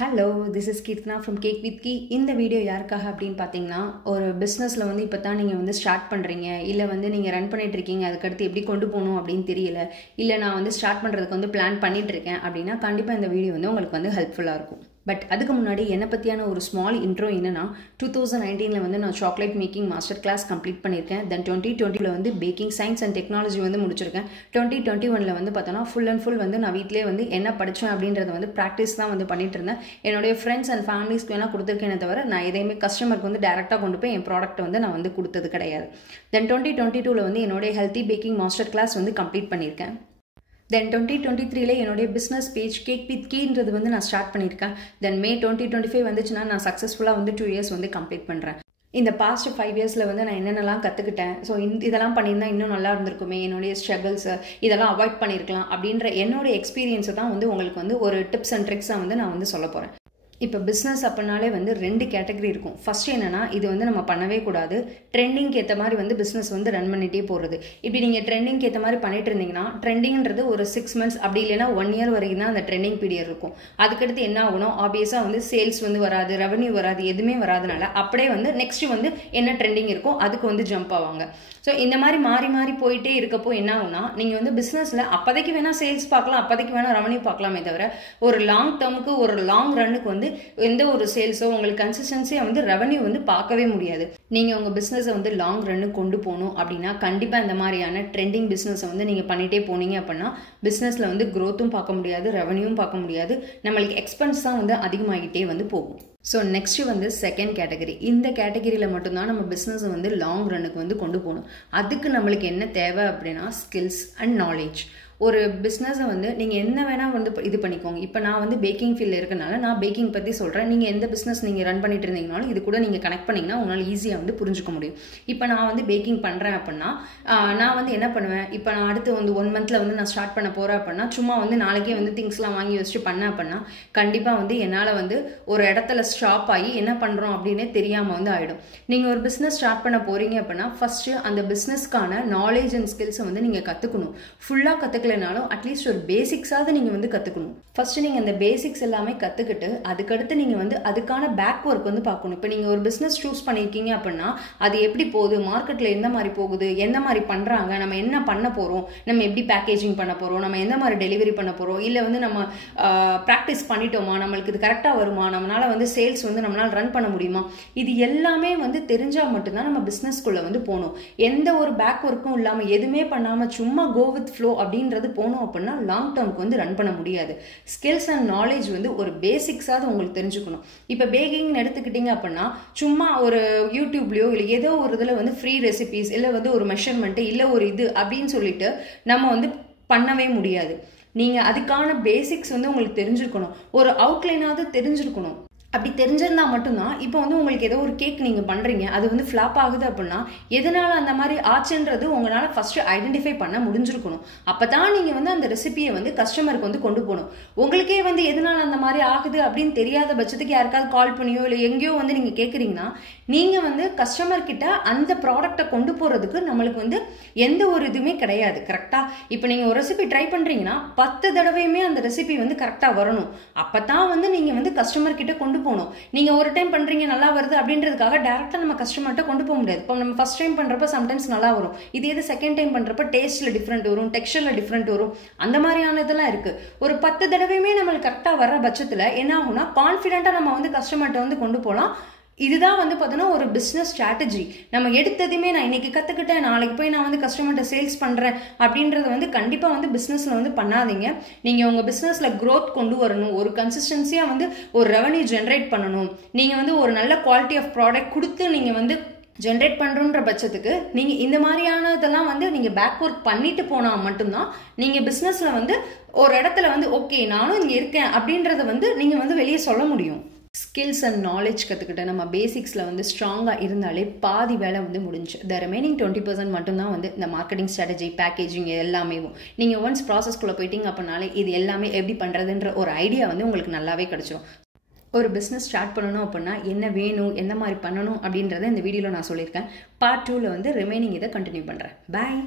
Hello, this is Keerthana from cake with key. இந்த video யாருக்காக அப்படின்னு பார்த்தீங்கன்னா, ஒரு பிஸ்னஸில் வந்து இப்போ தான் நீங்கள் வந்து ஸ்டார்ட் பண்ணுறீங்க, இல்லை வந்து நீங்கள் ரன் பண்ணிட்டு இருக்கீங்க, அதுக்கடுத்து எப்படி கொண்டு போகணும் அப்படின்னு தெரியல, இல்லை நான் வந்து ஸ்டார்ட் பண்ணுறதுக்கு வந்து பிளான் பண்ணிட்டு இருக்கேன் அப்படின்னா கண்டிப்பாக இந்த வீடியோ வந்து உங்களுக்கு வந்து ஹெல்ப்ஃபுல்லாக இருக்கும். பட் அதுக்கு முன்னாடி என்னை பற்றியான ஒரு ஸ்மால் இன்ட்ரோ என்னன்னா, 2019 வந்து நான் chocolate making master class complete பண்ணியிருக்கேன். தென் 2020 வந்து பேக்கிங் சயின்ஸ் அண்ட் டெக்னாலஜி வந்து முடிச்சிருக்கேன். 2021 வந்து பார்த்தோன்னா ஃபுல் அண்ட் ஃபுல் வந்து நான் வீட்டிலே வந்து என்ன படித்தேன் அப்படின்றத வந்து ப்ராக்டிஸ் தான் வந்து பண்ணிட்டு இருந்தேன். என்னுடைய ஃப்ரெண்ட்ஸ் அண்ட் ஃபேமிலிஸ்க்கு வேணால் கொடுத்துருக்கேனே தவிர நான் எதையுமே கஸ்டமருக்கு வந்து டேரெக்டாக கொண்டு போய் என் ப்ராடக்ட் வந்து நான் வந்து கொடுத்தது கிடையாது. தென் 2022 வந்து என்னுடைய ஹெல்த்தி பேக்கிங் மாஸ்டர் கிளாஸ் வந்து கம்ப்ளீட் பண்ணியிருக்கேன். தென் 2023 என்னுடைய பிஸ்னஸ் பேஜ் கேக் வித் கீன்றது வந்து நான் ஸ்டார்ட் பண்ணியிருக்கேன். தென் மே 2025 வந்துச்சுன்னா நான் சக்ஸஸ்ஃபுல்லாக வந்து 2 இயர்ஸ் வந்து கம்ப்ளீட் பண்ணுறேன். இந்த பாஸ்ட் 5 இயர்ஸில் வந்து நான் என்னென்னலாம் கற்றுக்கிட்டேன், ஸோ இதெல்லாம் பண்ணியிருந்தால் இன்னும் நல்லா இருந்திருக்குமே, என்னுடைய ஸ்ட்ரகிள்ஸை இதெல்லாம் அவாய்ட் பண்ணியிருக்கலாம் அப்படின்ற என்னுடைய எக்ஸ்பீரியன்ஸை தான் வந்து உங்களுக்கு வந்து ஒரு டிப்ஸ் அண்ட் ட்ரிக்ஸாக வந்து நான் வந்து சொல்ல போகிறேன். இப்போ பிஸ்னஸ் அப்படின்னாலே வந்து 2 கேட்டகரி இருக்கும். ஃபர்ஸ்ட் என்னன்னா, இது வந்து நம்ம பண்ணவே கூடாது, ட்ரெண்டிங்க்கு ஏற்ற மாதிரி வந்து பிஸ்னஸ் வந்து ரன் பண்ணிகிட்டே போகிறது. இப்படி நீங்கள் ட்ரெண்டிங்க்கு ஏற்ற மாதிரி பண்ணிட்டு இருந்தீங்கன்னா, ட்ரெண்டிங்கிறது ஒரு 6 மந்த்ஸ் அப்படி இல்லைன்னா 1 இயர் வரைக்கும் தான் அந்த ட்ரெண்டிங் பீரியட் இருக்கும். அதுக்கடுத்து என்ன ஆகணும், ஆப்வியஸாக வந்து சேல்ஸ் வந்து வராது, ரெவன்யூ வராது, எதுவுமே வராதுனால அப்படியே வந்து நெக்ஸ்ட் வந்து என்ன ட்ரெண்டிங் இருக்கோ அதுக்கு வந்து ஜம்ப் ஆவாங்க. ஸோ இந்த மாதிரி மாறி மாறி போயிட்டே இருக்கப்போ என்ன ஆகும்னா, நீங்கள் வந்து பிஸ்னஸில் அப்போதைக்கு வேணால் சேல்ஸ் பார்க்கலாம், அப்போதைக்கு வேணால் ரெவன்யூ பார்க்கலாமே தவிர ஒரு லாங் டேர்முக்கு ஒரு லாங் ரன்னுக்கு வந்து எந்த ஒரு சேல்ஸோ உங்களுக்கு கன்சிஸ்டன்சியாக வந்து ரெவன்யூ வந்து பார்க்கவே முடியாது. நீங்கள் உங்கள் பிஸ்னஸை வந்து லாங் ரன்னு கொண்டு போகணும் அப்படின்னா கண்டிப்பாக இந்த மாதிரியான ட்ரெண்டிங் பிஸ்னஸை வந்து நீங்கள் பண்ணிகிட்டே போனீங்க அப்படின்னா பிஸ்னஸில் வந்து க்ரோத்தும் பார்க்க முடியாது, ரெவன்யூவும் பார்க்க முடியாது, நம்மளுக்கு எக்ஸ்பென்ஸ் தான் வந்து அதிகமாகிட்டே வந்து போகும். ஸோ நெக்ஸ்ட் வந்து செகண்ட் கேட்டகரி. இந்த கேட்டகரியில் மட்டும்தான் நம்ம பிஸ்னஸை வந்து லாங் ரன்னுக்கு வந்து கொண்டு போகணும். அதுக்கு நம்மளுக்கு என்ன தேவை அப்படின்னா ஸ்கில்ஸ் அண்ட் நாலேஜ். ஒரு பிஸ்னஸை வந்து நீங்கள் என்ன வேணால் வந்து இது பண்ணிக்கோங்க. இப்போ நான் வந்து பேக்கிங் ஃபீல்டில் இருக்கனால நான் பேக்கிங் பற்றி சொல்கிறேன். நீங்கள் எந்த பிஸ்னஸ் நீங்கள் ரன் பண்ணிட்டு இருந்தீங்கனாலும் இது கூட நீங்கள் கனெக்ட் பண்ணிங்கன்னா உங்களால் ஈஸியாக வந்து புரிஞ்சுக்க முடியும். இப்போ நான் வந்து பேக்கிங் பண்ணுறேன் அப்படின்னா நான் வந்து என்ன பண்ணுவேன், இப்போ நான் அடுத்து வந்து 1 மந்தில் வந்து நான் ஸ்டார்ட் பண்ண போகிறேன் அப்படின்னா சும்மா வந்து நாளைக்கே வந்து திங்ஸ்லாம் வாங்கி வச்சுட்டு பண்ணேன் அப்படின்னா கண்டிப்பாக வந்து என்னால் வந்து ஒரு இடத்துல ஸ்டாப் ஆகி என்ன பண்ணுறோம் அப்படின்னே தெரியாமல் வந்து ஆகிடும். நீங்கள் ஒரு பிஸ்னஸ் ஸ்டார்ட் பண்ண போகிறீங்க அப்படின்னா ஃபஸ்ட்டு அந்த பிஸ்னஸ்க்கான நாலேஜ் அண்ட் ஸ்கில்ஸை வந்து நீங்கள் கற்றுக்கணும். ஃபுல்லாக கற்றுக்கலைனாலும் அட்லீஸ்ட் ஒரு பேசிக்ஸாவது நீங்கள் வந்து கற்றுக்கணும். ஃபஸ்ட்டு நீங்கள் அந்த பேசிக்ஸ் எல்லாமே கற்றுக்கிட்டு அதுக்கடுத்து நீங்கள் வந்து அதுக்கான பேக் ஒர்க் வந்து பார்க்கணும். இப்போ நீங்கள் ஒரு பிஸ்னஸ் சூஸ் பண்ணியிருக்கீங்க அப்படின்னா அது எப்படி போகுது, மார்க்கெட்டில் எந்த மாதிரி போகுது, எந்த மாதிரி பண்ணுறாங்க, நம்ம என்ன பண்ண போகிறோம், நம்ம எப்படி பேக்கேஜிங் பண்ண போகிறோம், நம்ம எந்த மாதிரி டெலிவரி பண்ண போகிறோம், இல்லை வந்து நம்ம ப்ராக்டிஸ் பண்ணிட்டோமா, நம்மளுக்கு இது கரெக்டாக வருமா, நம்மளால் வந்து சேல்ஸ் வந்து நம்மளால் ரன் பண்ண முடியுமா, இது எல்லாமே வந்து தெரிஞ்சால் மட்டும்தான் நம்ம பிஸ்னஸ்குள்ளே வந்து போகணும். எந்த ஒரு பேக் ஒர்க்கும் இல்லாமல் எதுவுமே பண்ணாமல் சும்மா கோ வித் ஃப்ளோ அப்படின்றது போனோம் அப்படின்னா லாங் டேர்முக்கு வந்து ரன் பண்ண முடியாது. ஸ்கில்ஸ் அண்ட் நாலேஜ் வந்து ஒரு பேசிக்ஸாவது உங்களுக்கு தெரிஞ்சுக்கணும். இப்போ பேக்கிங்னு எடுத்துக்கிட்டீங்க அப்படின்னா சும்மா ஒரு யூடியூப்லையோ இல்லை ஏதோ ஒரு இதில் வந்து ஃப்ரீ ரெசிபிஸ் இல்லை வந்து ஒரு மெஷர்மெண்ட்டு இல்லை ஒரு இது அப்படின்னு சொல்லிட்டு நம்ம வந்து பண்ணவே முடியாது. நீங்கள் அதுக்கான பேசிக்ஸ் வந்து உங்களுக்கு தெரிஞ்சிருக்கணும், ஒரு அவுட்லைனாவது தெரிஞ்சிருக்கணும். அப்படி தெரிஞ்சிருந்தா மட்டும்தான் இப்போ வந்து உங்களுக்கு ஏதோ ஒரு கேக் நீங்கள் பண்ணுறீங்க, அது வந்து ஃப்ளாப் ஆகுது அப்படின்னா எதனால் அந்த மாதிரி ஆச்சுன்றது உங்களால் ஃபஸ்ட்டு ஐடென்டிஃபை பண்ண முடிஞ்சிருக்கணும். அப்போ தான் நீங்கள் வந்து அந்த ரெசிபியை வந்து கஸ்டமருக்கு வந்து கொண்டு போகணும். உங்களுக்கே வந்து எதனால் அந்த மாதிரி ஆகுது அப்படின்னு தெரியாத பட்சத்துக்கு யாருக்காவது கால் பண்ணியோ இல்லை எங்கேயோ வந்து நீங்கள் கேட்குறீங்கன்னா நீங்கள் வந்து கஸ்டமர்கிட்ட அந்த ப்ராடக்டை கொண்டு போகிறதுக்கு நம்மளுக்கு வந்து எந்த ஒரு இதுவுமே கிடையாது. கரெக்டாக இப்போ நீங்கள் ஒரு ரெசிபி ட்ரை பண்ணுறீங்கன்னா 10 தடவையுமே அந்த ரெசிபி வந்து கரெக்டாக வரணும். அப்போ தான் வந்து நீங்கள் வந்து கஸ்டமர்கிட்ட கொண்டு போகணும். நீங்க ஒரு டைம் பண்றீங்க நல்லா வருது அப்படின்றதுக்காக டைரக்டா நம்ம கஸ்டமர்கிட்ட கொண்டு போக முடியாது. இப்போ நம்ம ஃபர்ஸ்ட் டைம் பண்றப்ப சம்டைம்ஸ் நல்லா வரும், இதே இது செகண்ட் டைம் பண்றப்ப டேஸ்ட்ல டிஃப்ரெண்ட் வரும், டெக்ஸ்சர்ல டிஃப்ரெண்ட் வரும், அந்த மாதிரியான இதெல்லாம் இருக்கு. ஒரு 10 தடவையுமே நம்மளுக்கு கரெக்டா வர்ற பட்சத்துல என்ன ஆகும்னா கான்ஃபிடென்ட்டா நம்ம வந்து கஸ்டமர்கிட்ட வந்து கொண்டு போகலாம். இதுதான் வந்து பார்த்தோன்னா ஒரு பிஸ்னஸ் ஸ்ட்ராட்டஜி. நம்ம எடுத்ததுமே நான் இன்னைக்கு கற்றுக்கிட்டேன், நாளைக்கு போய் நான் வந்து கஸ்டமர்கிட்ட சேல்ஸ் பண்ணுறேன் அப்படின்றத வந்து கண்டிப்பாக வந்து பிஸ்னஸில் வந்து பண்ணாதீங்க. நீங்கள் உங்கள் பிஸ்னஸில் க்ரோத் கொண்டு வரணும், ஒரு கன்சிஸ்டன்சியாக வந்து ஒரு ரெவன்யூ ஜென்ரேட் பண்ணணும், நீங்கள் வந்து ஒரு நல்ல குவாலிட்டி ஆஃப் ப்ராடக்ட் கொடுத்து நீங்கள் வந்து ஜென்ரேட் பண்ணுறோன்ற பட்சத்துக்கு நீங்கள் இந்த மாதிரியான இதெல்லாம் வந்து நீங்கள் பேக் ஒர்க் பண்ணிட்டு போனால் மட்டும்தான் நீங்கள் பிஸ்னஸில் வந்து ஒரு இடத்துல வந்து ஓகே நானும் இங்கே இருக்கேன் அப்படின்றத வந்து நீங்கள் வந்து வெளியே சொல்ல முடியும். ஸ்கில்ஸ் அண்ட் நாலேஜ் கற்றுக்கிட்ட நம்ம பேசிக்ஸில் வந்து ஸ்ட்ராங்காக இருந்தாலே பாதி வேலை வந்து முடிஞ்சு. த ரிமைனிங் 20% மட்டும்தான் வந்து இந்த மார்க்கெட்டிங் ஸ்ட்ராட்டஜி, பேக்கேஜிங் எல்லாமே. நீங்கள் ஒன்ஸ் ப்ராசஸ்குள்ளே போயிட்டீங்க அப்படின்னாலே இது எல்லாமே எப்படி பண்ணுறதுன்ற ஒரு ஐடியா வந்து உங்களுக்கு நல்லாவே கிடச்சிரும். ஒரு பிஸ்னஸ் ஸ்டார்ட் பண்ணணும் அப்படின்னா என்ன வேணும், என்ன மாதிரி பண்ணணும் அப்படின்றத இந்த வீடியோவில் நான் சொல்லியிருக்கேன். பார்ட் 2ல் வந்து ரிமைனிங் இதை கண்டினியூ பண்ணுறேன். பாய்.